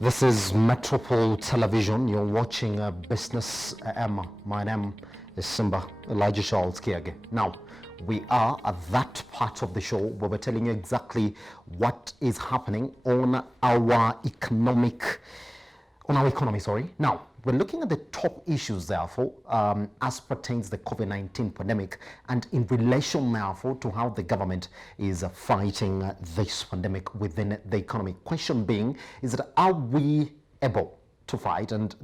This is Metropole Television. You're watching Business AM. My name is Simba Elijah Charles Kiage. Now, we are at that part of the show where we're telling you exactly what is happening on our economy. Now, we're looking at the top issues, therefore, as pertains the COVID-19 pandemic and in relation, therefore, to how the government is fighting this pandemic within the economy. Question being, is that are we able to fight? And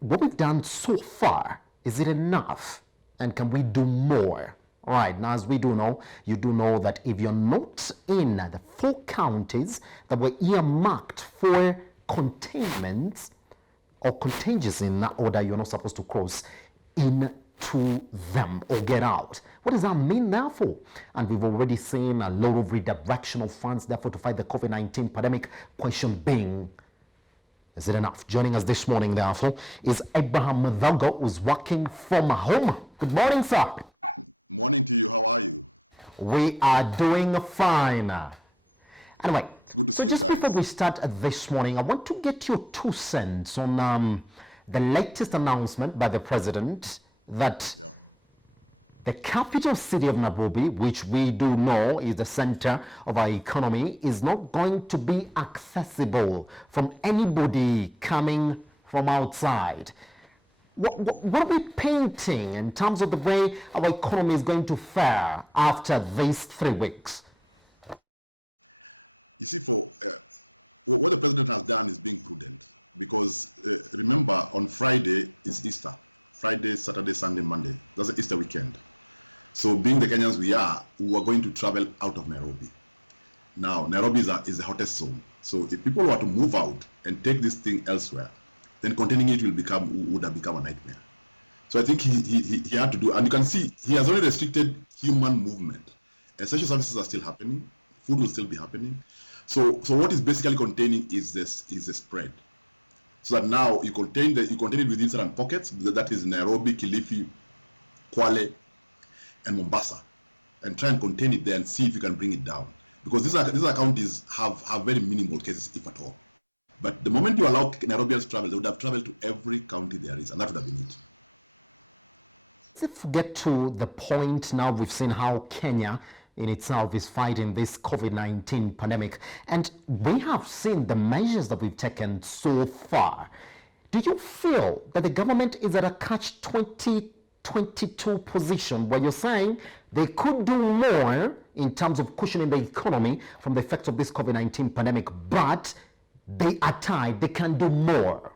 what we've done so far, is it enough? And can we do more? All right, now as we do know, you do know that if you're not in the 4 counties that were earmarked for containment or contagious in that order, you're not supposed to cross into them or get out. What does that mean, therefore? And we've already seen a lot of redirection of funds, therefore, to fight the COVID-19 pandemic. Question being, is it enough? Joining us this morning, therefore, is Abraham Mudhogo, who's working from home. Good morning, sir. Morning to you. How are you? We are doing fine. Anyway, it's good to see you just guys. Before we start this morning, I want to get your 2 cents on the latest announcement by the president that the capital city of Nairobi, which we do know is the center of our economy, is not going to be accessible from anybody coming from outside. What are we painting in terms of the way our economy is going to fare after these 3 weeks? You see, what the president has done is being prudent because remember, on Friday is Easter. Friday, Saturday, Sunday, Monday. That's the Easter weekend. So being the Kenyans we are going to travel out of Nairobi. Now, Nairobi is the hottest zone. So if people were to move out and take this thing elsewhere, then containing it would have become a nightmare. So I think he had to do, and you can see he has only restricted human movement. Essential services are still happening. Food will still be happening. So what is basically containing is the spread. So that now you contain it within certain pockets. That is Nairobi, Kilifi, Kwale, and Mombasa, and try and contain it there and see if you can bring it down. Because these counties have very minimal cases, if at all. But the moment you allow Nairobians to travel, they would have traveled to every county there is, and that would have been it. Let's get to the point now. We've seen how Kenya in itself is fighting this COVID-19 pandemic, and we have seen the measures that we've taken so far. Do you feel that the government is at a catch-22 position where you're saying they could do more in terms of cushioning the economy from the effects of this COVID-19 pandemic, but they are tied, they can do more?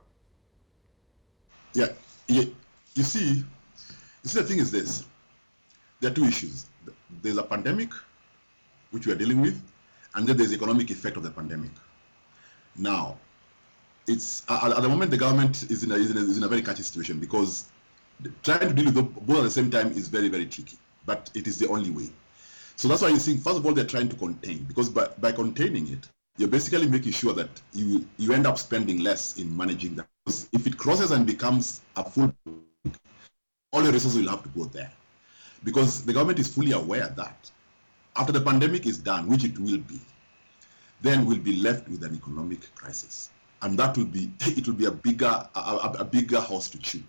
Yeah. You see, the thing is this. There are 2 issues. There's a pandemic, which we are dealing with, and then there's the economic effect of the pandemic. Now, it's at the moment the government is in a very catchy situation because trying to deal with both at the same time is very, very tricky, but it is the only way. So that's why you see, first of all, they're trying to contain, because by containing it, you're basically making sure that you end up spending less in managing that. Because if it crosses and becomes a full, all your resources will have to go there. Because the government is fully aware that after the pandemic is done, which it will be, then we'll be left with an economic crisis. And that will be, it will be a bigger horse to chew.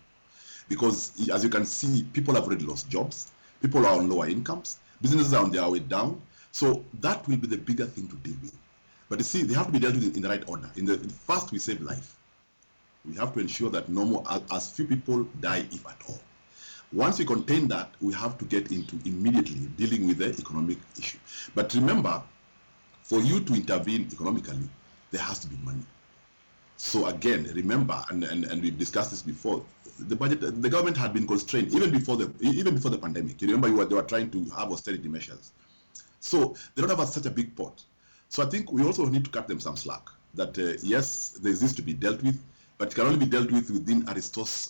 Because as you can see, people have already lost jobs, people are on lower incomes, businesses are on their way down. So that will be the bigger thing to deal with. But you see, they have to be dealt with in the right order. First, we save life. We have to ensure that as few people die, if at all. Once we contain that, we have to get into immediately dealing with the economic issue. But remember, for you to intervene economically, there has to be money. So again, remember, and we've discussed this before, the government had been constrained even before the pandemic. You remember they were trying to have austerity measures. So they don't have such a big pot. So I think we also need to cut them some slack. That yes, there is this to be dealt with, but it can only be dealt with within a resource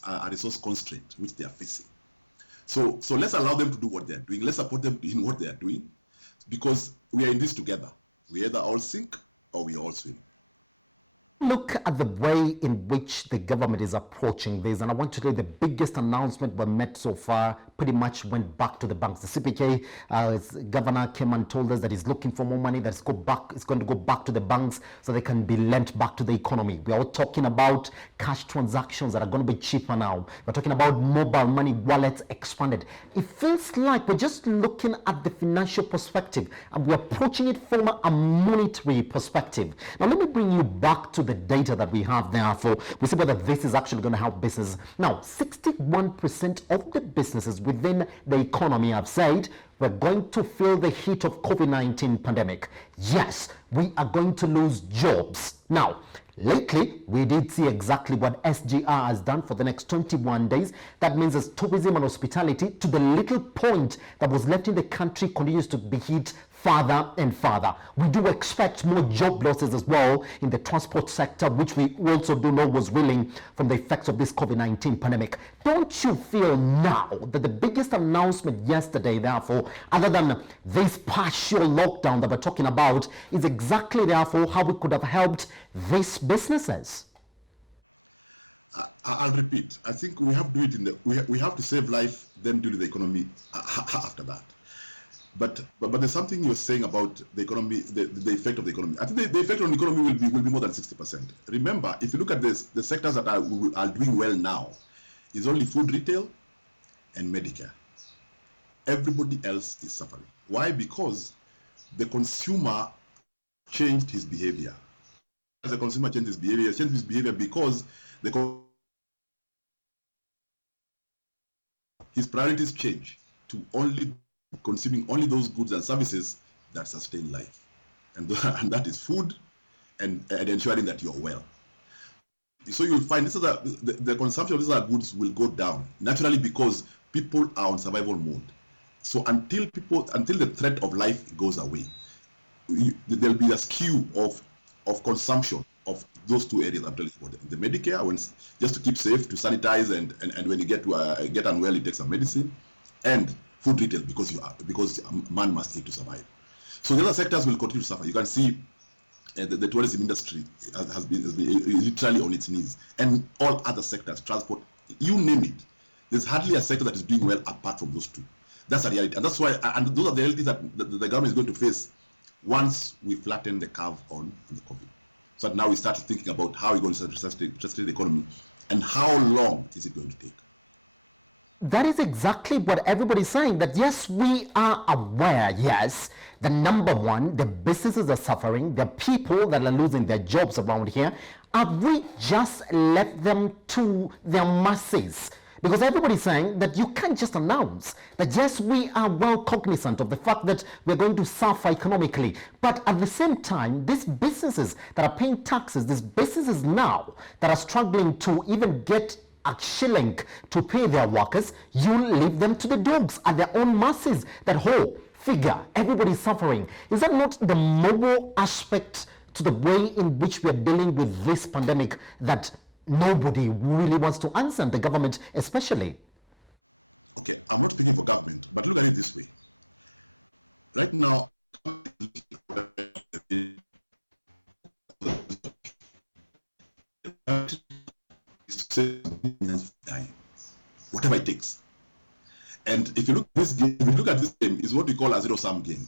constraint which they are facing. So let's allow them to do what they're doing. Let's support them in what they're doing, because we are in this together. We either all sink or we all swim. Look at the way in which the government is approaching this, and I want to tell you the biggest announcement we've made so far pretty much went back to the banks. The CPK governor came and told us that he's looking for more money that's going to go back to the banks so they can be lent back to the economy. We are all talking about cash transactions that are going to be cheaper now. We're talking about mobile money wallets expanded. It feels like we're just looking at the financial perspective and we're approaching it from a monetary perspective. Now, let me bring you back to the data that we have there. We see whether this is actually going to help business. Now, 61% of the businesses within the economy have said we're going to feel the heat of COVID-19 pandemic. Yes, we are going to lose jobs. Now, lately, we did see exactly what SGR has done for the next 21 days. That means as tourism and hospitality, to the little point that was left in the country, continues to be hit further and further. We do expect more job losses as well in the transport sector, which we also do know was reeling from the effects of this COVID-19 pandemic. Don't you feel now that the biggest announcement yesterday, therefore, other than this partial lockdown that we're talking about, is exactly, therefore, how we could have helped these businesses? I'll repeat. I think we have to do it we have to save life, then deal with the economy after that. But there's something you're saying about the economy, the effect of the economy. I think the effect on the economy will be more than 60%. Remember, if you look at this, the sectors that are doing well now is only food retail and Medicare. Everybody else is suffering. Why? Because the consumer changed his behavior. As the consumer changed his behavior because his priorities change to only consuming only those goods and services that sustain life, and that is food and ensuring that you're well. So you'll find this is the consumption of these goods will go down naturally because people are on survival mode. So until the threat of life goes away, there'll be a skew of consumption of those two areas I'm telling you about. The Medicare, just to keep safe, to sanitize, and when you get unwell, you take some medicine, and food retail because man must eat to survive. So the other sectors will continue to suffer. You can see the tourism industry has been literally on its knees, and all other sectors, transport, you name it. There's hardly a sector that is doing well apart from those two. That's a reality, and that's why. And those are the realities that the government is going to face once we flatten the curve on the COVID. So now we start thinking about how we're going to sustain the economy, and how long is it going to take. That is exactly what everybody's saying, that yes, we are aware, yes, the number one, the businesses are suffering, the people that are losing their jobs around here. Have we just left them to their masses? Because everybody's saying that you can't just announce that yes, we are well cognizant of the fact that we're going to suffer economically, but at the same time, these businesses that are paying taxes, these businesses now that are struggling to even get a shilling to pay their workers, you leave them to the dogs at their own masses. That whole figure, everybody's suffering. Is that not the moral aspect to the way in which we are dealing with this pandemic that nobody really wants to answer, and the government especially? Okay, I'm not speaking for government, but look at it this way. Right now, whatever it takes. And if you look at this game, is what we call a zero-sum game.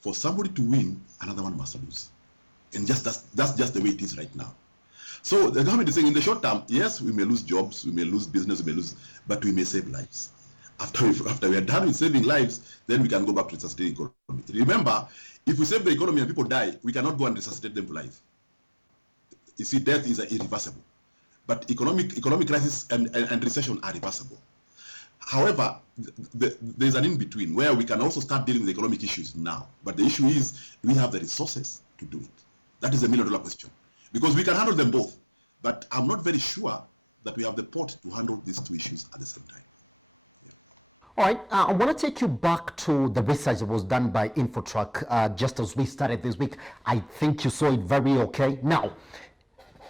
For somebody to win, another one must lose. And that's just the way it is right now. So the government is saying in the short term, yes, we may lose jobs, we may lose business, but we may save lives. After we are done with saving lives, then we can go back to sustaining economy. Remember, if we save the economy and people die, we cannot go and resuscitate them for life. You see, death is irreversible. But economic crisis and recession are reversible. However, there's an in-between where we can also start dealing with economic issues now. But the issue is, do we have the resources to do it? That is a $1 million question. Because we can handle them both. But I'm not very sure that we have the port to handle these two issues at the same time. Yeah. All right, I want to take you back to the research that was done by Infotrack just as we started this week. I think you saw it very okay. Now,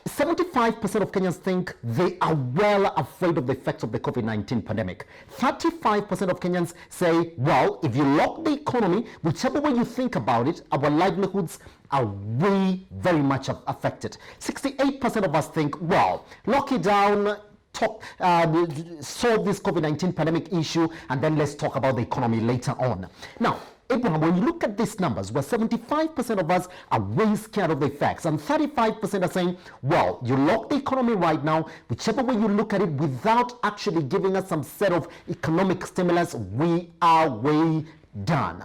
75% of Kenyans think they are well afraid of the effects of the COVID-19 pandemic. 35% of Kenyans say, well, if you lock the economy, whichever way you think about it, our livelihoods are very much affected. 68% of us think, well, lock it down, solve this COVID-19 pandemic issue, and then let's talk about the economy later on. Now, Abraham, when you look at these numbers, where 75% of us are way scared of the effects, and 35% are saying, well, you lock the economy right now, whichever way you look at it, without actually giving us some set of economic stimulus, we are way done.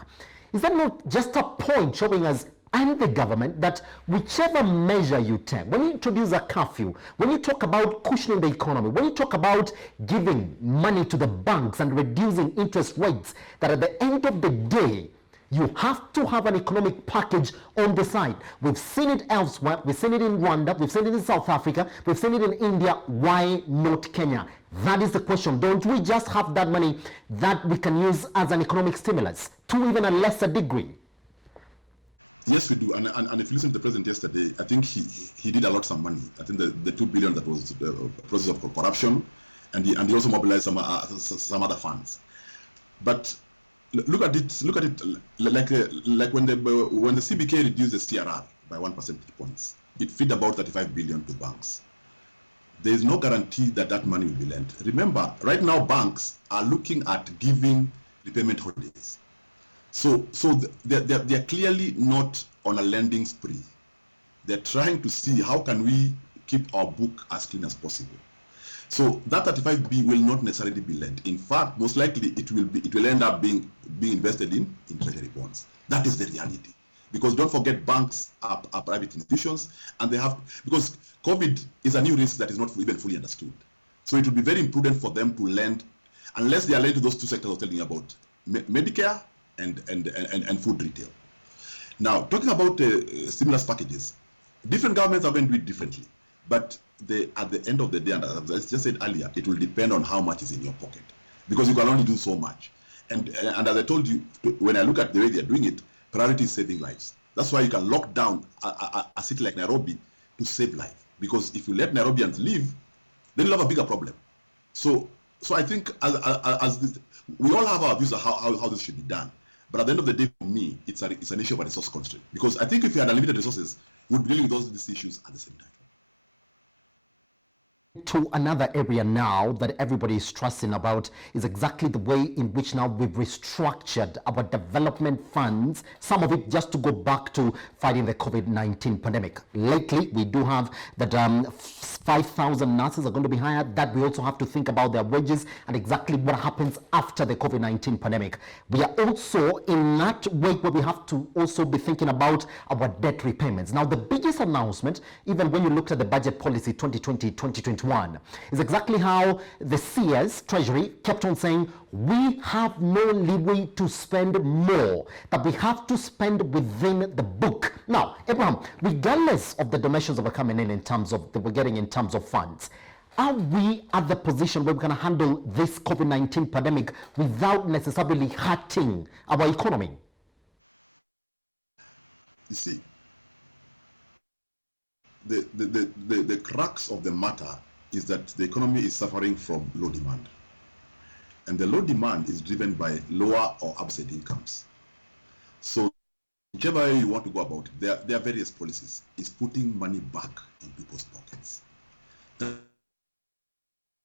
Is that not just a point showing us and the government that whichever measure you take, when you introduce a curfew, when you talk about cushioning the economy, when you talk about giving money to the banks and reducing interest rates, that at the end of the day, you have to have an economic package on the side. We've seen it elsewhere. We've seen it in Rwanda. We've seen it in South Africa. We've seen it in India. Why not Kenya? That is the question. Don't we just have that money that we can use as an economic stimulus to even a lesser degree? Yes, we do. And if you listen to the president yesterday, I think he did allot some money. I think the 2 billion that was the process of corruption, and he also mobilized some other funds. But look at it like when the CBK reduced the CRR by 1 percentage points, it feed about 35 billion to banks. There is no guarantee that that money will be lent. Remember, right now banks are looking at giving repayment holidays. So they're clearly not on a lending spree. They're trying to see how can we keep our book as clean as possible. So that 35B will not necessarily be lent. In fact, most likely it will end up being invested in treasury bonds. That is the reality. Because don't forget, banks are private institutions, and because COVID is a new risk that is not even fully understood. So it would be very imprudent for them to lend, unless they are lending to those two sectors I was telling you about, Medicare and food retail. Now, talking about stimulus packages, different governments are going to do it differently. But at the end of the day, and as I just said earlier, it will depend on how much is in your pocket, because you can only do so much. And as I told you, when I look at the way they're doing it, priority is saving lives. That's why you can lock down a city like Nairobi to save life. Because if you let Nairobians leave, then you'll have a bigger problem. So I think we all have our views of how this should be done. But at the end of the day, for me, it's an issue of a resource constraint. Because I think if we had unlimited resources, we'd be dealing with all these issues at the same time. To another area now that everybody is stressing about is exactly the way in which now we've restructured our development funds, some of it just to go back to fighting the COVID-19 pandemic. Lately, we do have that 5,000 nurses are going to be hired, that we also have to think about their wages and exactly what happens after the COVID-19 pandemic. We are also in that way where we have to also be thinking about our debt repayments. Now, the biggest announcement, even when you looked at the budget policy 2020-2021, is exactly how the CS, Treasury, kept on saying, we have no leeway to spend more, that we have to spend within the book. Now, Abraham, regardless of the donations that are coming in terms of, that we're getting in terms of funds, are we at the position where we can handle this COVID-19 pandemic without necessarily hurting our economy? You see, the crux of the matter is that the economy is suffering from low demand. And the low demand is driven by lower or absent incomes. So whichever way you want to go about it, there are various policies. It's putting money back in people's pockets. They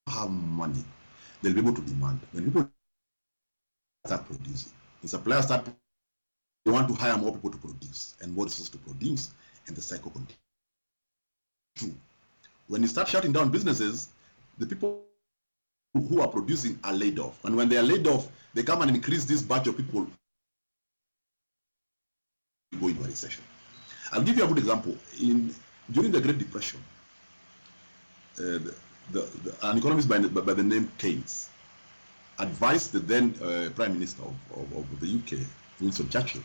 have money, they'll be able to demand. When people start producing, the suppliers start, they want to hire more people to produce and more resources to produce, and the cycle continues. True. When you start shutting down businesses, the people who are producing are laid off. And when they are laid off, they come and increase this batch of people go into a recession. I'll give you a good example. During the Great Depression, an economist by the name Keynes advised the then Prime Minister of the UK, Winston Churchill,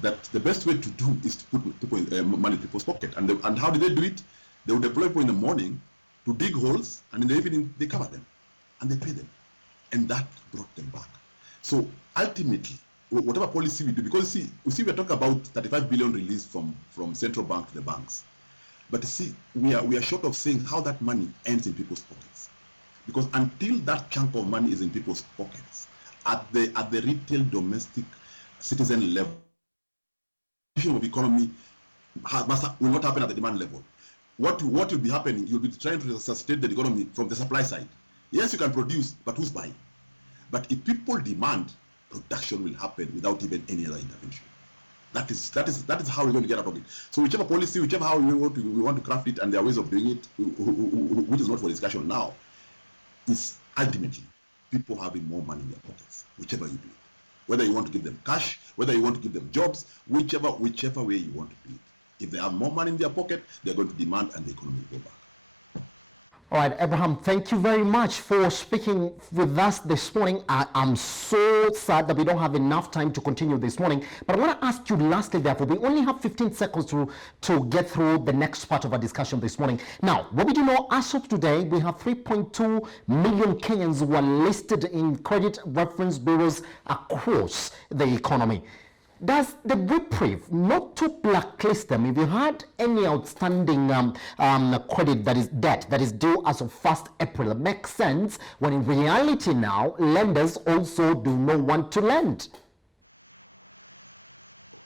that the best way to do is to put money in people's pocket. And how did they do it? They would deploy people in the morning to dig holes, and in the evening they cover them and they pay them, and that brought them back. So ultimately, whatever policy we do, because you see we're talking about 35 billion released from central bank to the banks, but you see we are short of saying how that money ends in people's pockets, because until that chunk of money is in people's pockets at the retail domestic citizen level, of economy will not happen at the demand level. what will be happening? You'll be trying to sustain the economy from the supply side. Yes, you can produce, but who's buying? But if people demand, production will happen without even any other intervention. That is how we're going to get out of it. So whichever policy, whichever how we want to craft it, and there are ways of doing it, which is not for discussion now, is ultimately people having more money in their pockets, whichever you do it. Whether you want to give them cash, whether you want to give them jobs, whichever way you want to do it. If they have more money in their pocket, they're going to demand, and the economy will go back. All right, Abraham, thank you very much for speaking with us this morning. I'm so sad that we don't have enough time to continue this morning, but I want to ask you lastly, therefore, we only have 15 seconds to get through the next part of our discussion this morning. Now, what we do know, as of today, we have 3.2 million Kenyans who are listed in credit reference bureaus across the economy. Does the reprieve, not to blacklist them, if you had any outstanding credit that is debt that is due as of 1st April, make sense when in reality now lenders also do not want to lend?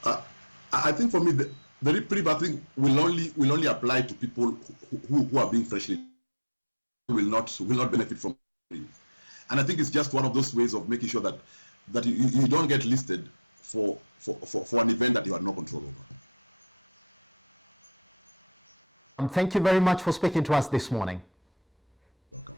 I think for me the reprieve, I think will only apply to people who are being freshly, will not benefit from reprieve. And I think it's just one of those ways of making sure that you don't get listed for an event that you have no control over. Thank you very much for speaking to us this morning. Welcome.